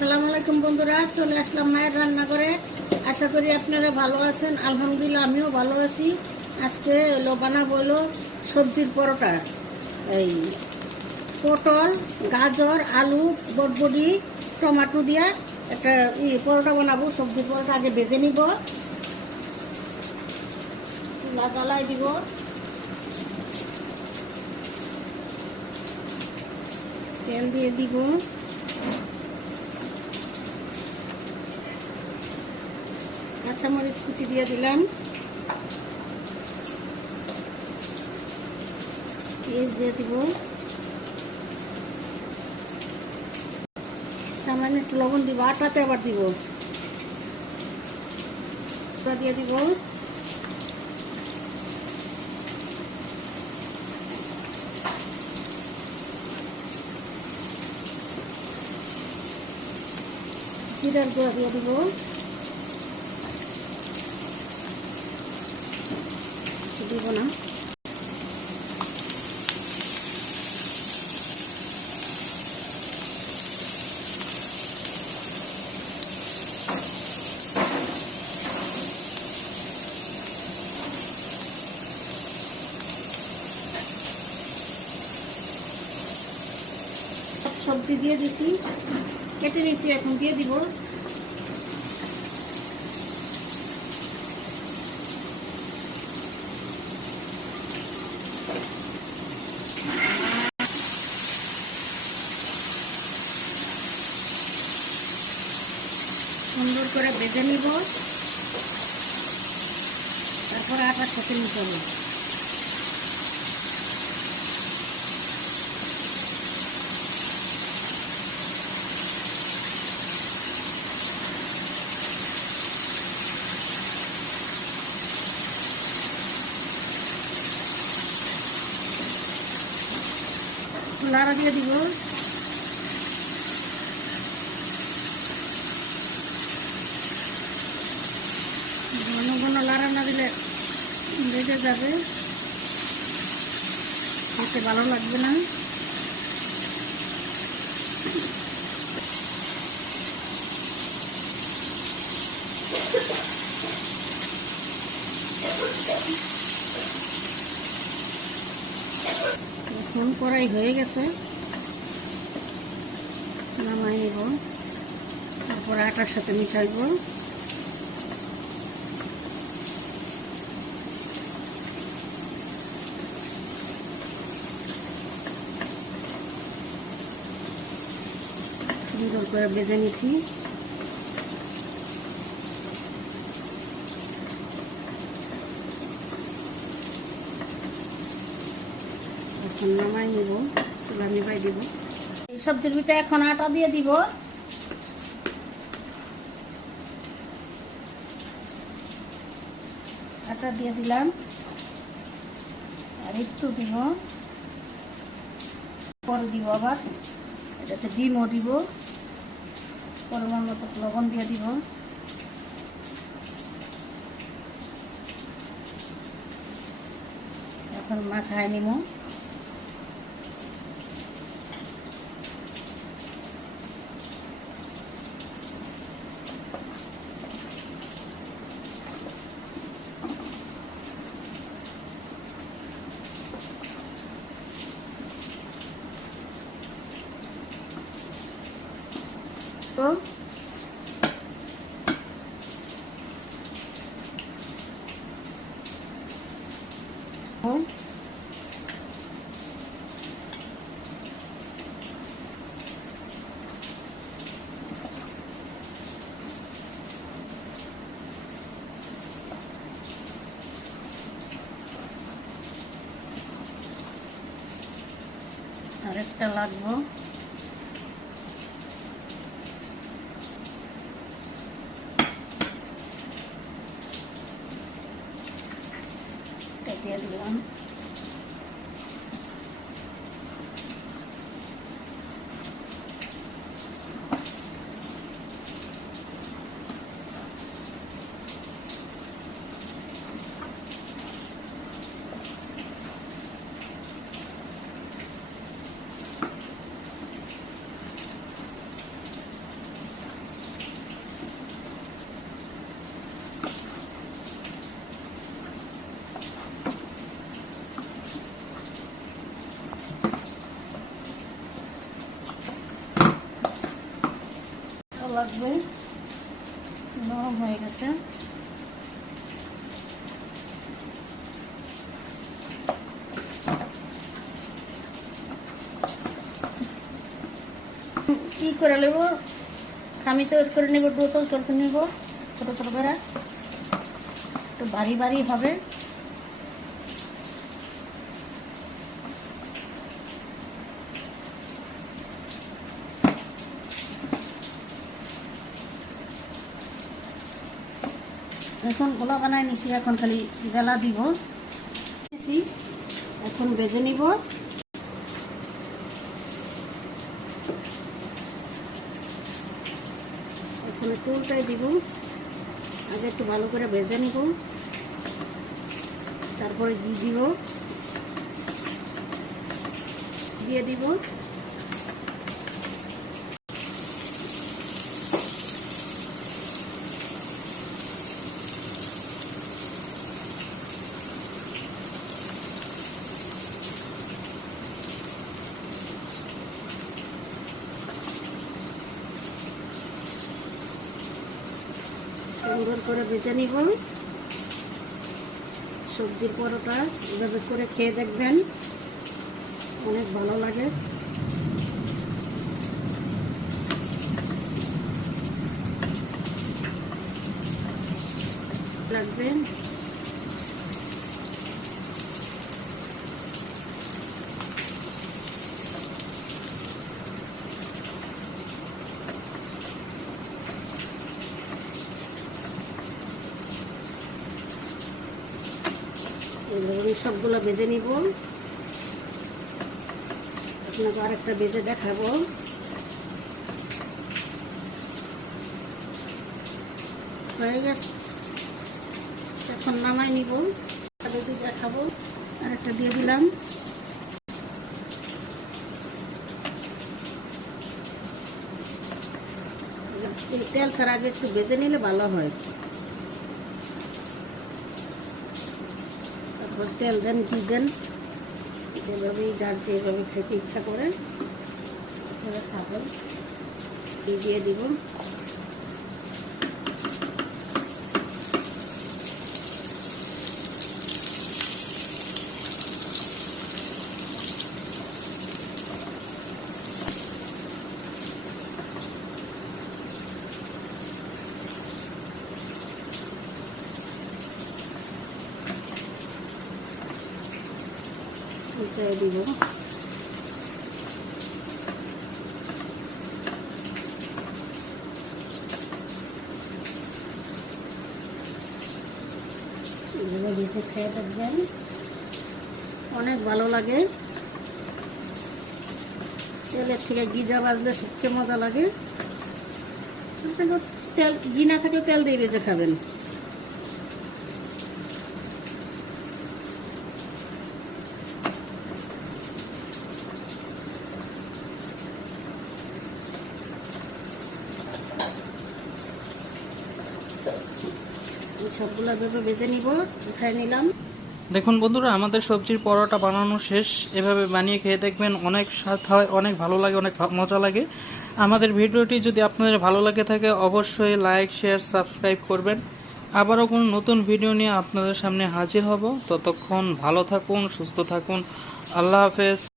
আসসালামু আলাইকুম বন্ধুরা, চলে আসলাম মায়ের রান্নাঘরে। আশা করি আপনারা ভালো আছেন। আলহামদুলিল্লাহ আমিও ভালো আছি। আজকে বানাবো সবজির পরোটা। এই পটল, গাজর, আলু, বটবডি, টমেটো দিয়া একটা পরোটা বানাবো। সবজির পরোটা আগে ভেজে নিব, চুলা জ্বালাই দিব, তেল দিয়ে দিব, কাঁচামরিচ কুচি দিয়ে দিলাম, পেঁয়াজ দিয়ে দিব, সামান্য একটু লবণ দিব, আটাতে আবার দিব, দিয়ে দিব, জিরার গুঁড়া দিয়ে দিব, দিব না, সবজি দিয়ে দিছি, কেটে নিয়েছি, এখন দিয়ে দিব। সুন্দর করে ভেজে নিব, তারপরে আটার সাথে নিতে হবে। লাড়া দিয়ে দিব, ঘন ঘন লাড়া না দিলে বেজে যাবে, খেতে ভালো লাগবে না। এখন কড়াই হয়ে গেছে, নামাই নিব, তারপরে আটার সাথে মিশাইব। সুন্দর করে ভেজে নিছি, এখন নামাই নিব, চুলা নিভাই দিব। এই সবজির ভিতরে এখন আটা দিয়ে দিব, আটা দিয়ে দিলাম, আর একটু দিব, পরে দিব আবার এটাতে ডিমও দিব, পরিমাণ মতো লবণ দিয়ে দিব, এখন মাখায় নিব। তো আরেকটা লাগবো, দিয়ে দিলাম। লাগবে, নরম হয়ে গেছে। কি করে নেব, খামি তৈরি করে নেব, ডো তৈরি করে নেব ছোটো ছোটো করে, একটু ভারী ভারী হবে। এখন গোলা বানাই নিছি, এখন খালি বেলা দিব। এখন ভেজে নিব। এখন একটু উল্টাই দিব, আগে একটু ভালো করে ভেজে নিব, তারপরে ঘি দিব, দিয়ে দিব। সুন্দর করে ভেজে নিব। সবজির পরোটা এভাবে করে খেয়ে দেখবেন, অনেক ভালো লাগে। লাগবেন এইভাবে সবগুলো ভেজে নিব। আপনাকে আরেকটা ভেজে দেখাবো। হয়ে গেছে, এখন নামাই নিব, ভেজে দেখাবো। আরেকটা দিয়ে দিলাম। তেল ছাড়া আগে একটু ভেজে নিলে ভালো হয়। তারপর তেল দেন, ঘি দেন, যেভাবেই যার যেভাবে খেতে ইচ্ছা করে খাবেন। ঘি দিয়ে দিব। উল্টাই দিব। ভেজে খেয়ে দেখবেন, অনেক ভালো লাগে। তেলের থেকে গিজা বাজলে সবচেয়ে মজা লাগে। তেল ঘি না থাকলে তেল দিয়ে ভেজে খাবেন। সবগুলো ভেবে ভেজে নিব, উঠাই নিলাম। দেখুন বন্ধুরা, আমাদের সবজির পরোটা বানানো শেষ। এভাবে বানিয়ে খেয়ে দেখবেন, অনেক স্বাদ হয়, অনেক ভালো লাগে, অনেক মজা লাগে। আমাদের ভিডিওটি যদি আপনাদের ভালো লাগে থাকে অবশ্যই লাইক, শেয়ার, সাবস্ক্রাইব করবেন। আবারও কোনো নতুন ভিডিও নিয়ে আপনাদের সামনে হাজির হব। ততক্ষণ ভালো থাকুন, সুস্থ থাকুন। আল্লাহ হাফেজ।